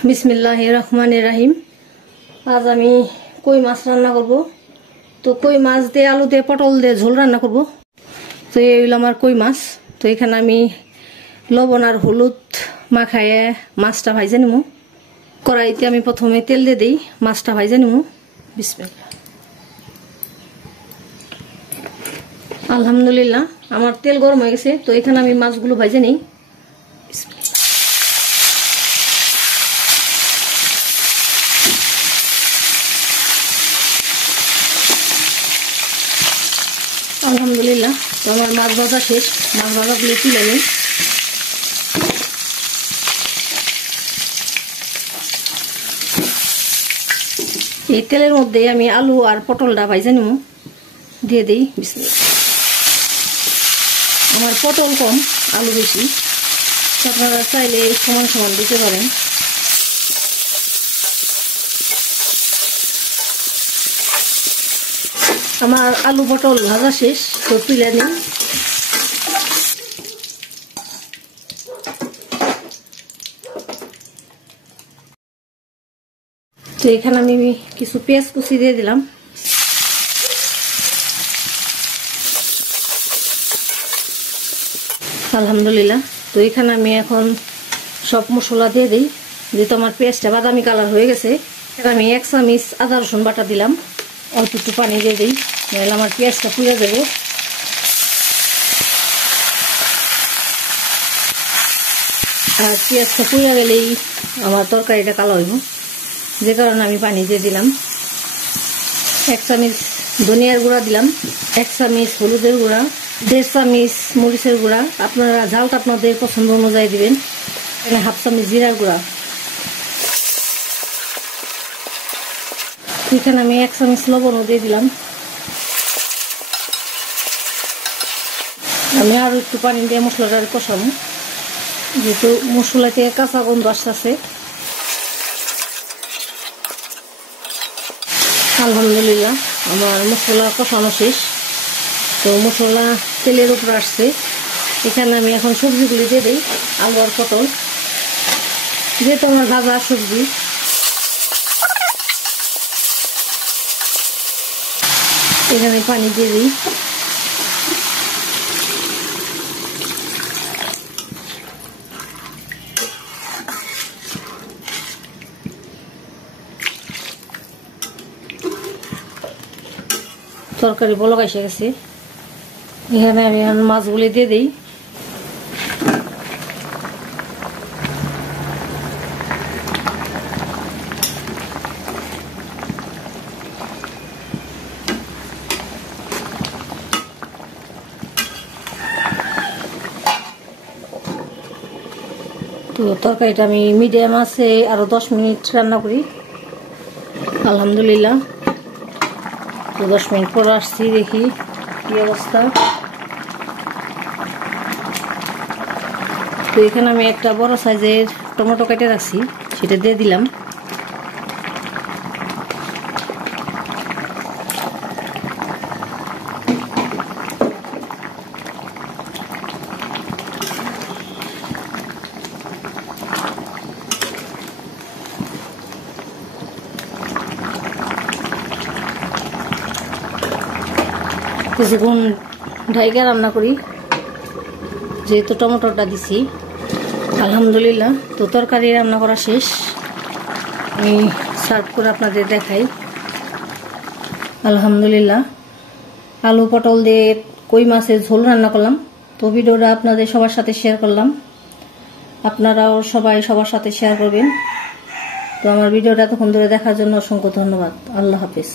बिस्मिल्लाहिर रहमानिर रहीम। आज आमी कई माछ रान्ना करब। तो कई माछ दिए आलू दिए पटल दिए झोल रान्ना करब। तो ये हलो आमार कई माछ। तो एखाने आमी लबण और हलुद माखाये माछटा भाइजे निमु। कड़ाईते आमी प्रथमे तेल दिए देई माछटा भाइजे निमु। बिस्मिल्लाह। आलহামদুলিল্লাহ आमार तेल गरम हो गेছে। तो एखाने आमी माछगुलो भाइजे नेই। আলহামদুলিল্লাহ তো আমার মাছ ভাজা শেষ। মাছ ভাজাগুলো তুলে নিই। এই তেলের মধ্যে আমি আলু আর পটলটা ভাজা নিব। দিয়ে দেই বিসমিল্লাহ। আমার পটল কম আলু বেশি, আপনারা চাইলে সমান সমান দিতে পারেন। আমার আলু পটল ভাজা শেষ। তো তুলে নিই। তো এখানে আমি কিছু পেঁয়াজ কুচি দিয়ে দিলাম। আলহামদুলিল্লাহ। তো এখানে আমি এখন সব মশলা দিয়ে দিই। যেহেতু আমার পেঁয়াজটা বাদামি কালার হয়ে গেছে, আমি 1 চামচ আদা রসুন বাটা দিলাম। অল্প একটু পানি দিয়ে দিই, নাহলে আমার পেঁয়াজটা পুড়ে যাবে। আর পেঁয়াজটা পুড়ে গেলেই আমার তরকারিটা কালো হইব, যে কারণে আমি পানি দিয়ে দিলাম। 1 চামচ ধনিয়ার গুঁড়া দিলাম, 1 চামচ হলুদের গুঁড়া, 1.5 চামচ মরিচের গুঁড়া। আপনারা ঝালটা আপনাদের পছন্দ অনুযায়ী দিবেন। এখানে 1/2 চামচ জিরার গুঁড়া। এখানে আমি 1 চামচ লবণও দিয়ে দিলাম। আমি আরো একটু পানি দিয়ে মশলাটা কষাবো, যেহেতু মশলাতে কাঁচা গন্ধ আসছে। আলহামদুলিল্লাহ আমার মশলা কষানো শেষ। তো মশলা তেলের উপর আসছে। এখানে আমি এখন সবজিগুলি দিয়ে দিই, আলু আর পটল, যেহেতু আমার ভাজা সবজি। এখানে পানি দিয়ে দিই। তরকারি বলক এসে গেছে। এখানে আমি এখন মাছগুলি দিয়ে দিই। তো তরকারিটা আমি মিডিয়াম আছে আরো 10 মিনিট রান্না করি। আলহামদুলিল্লাহ। তো 10 মিনিট পর আসছি, দেখি কি অবস্থা। তো এখানে আমি একটা বড় সাইজের টমেটো কেটে রাখছি, সেটা দিয়ে দিলাম। কিছুক্ষণ ঢাইকা রান্না করি, যেহেতু টমেটোটা দিছি। আলহামদুলিল্লাহ। তো তরকারি রান্না করা শেষ। আমি সার্ভ করে আপনাদের দেখাই। আলহামদুলিল্লাহ আলু পটল দিয়ে কই মাছের ঝোল রান্না করলাম। তো ভিডিওটা আপনাদের সবার সাথে শেয়ার করলাম। আপনারাও সবাই সবার সাথে শেয়ার করবেন। তো আমার ভিডিওটা এতক্ষণ ধরে দেখার জন্য অসংখ্য ধন্যবাদ। আল্লাহ হাফেজ।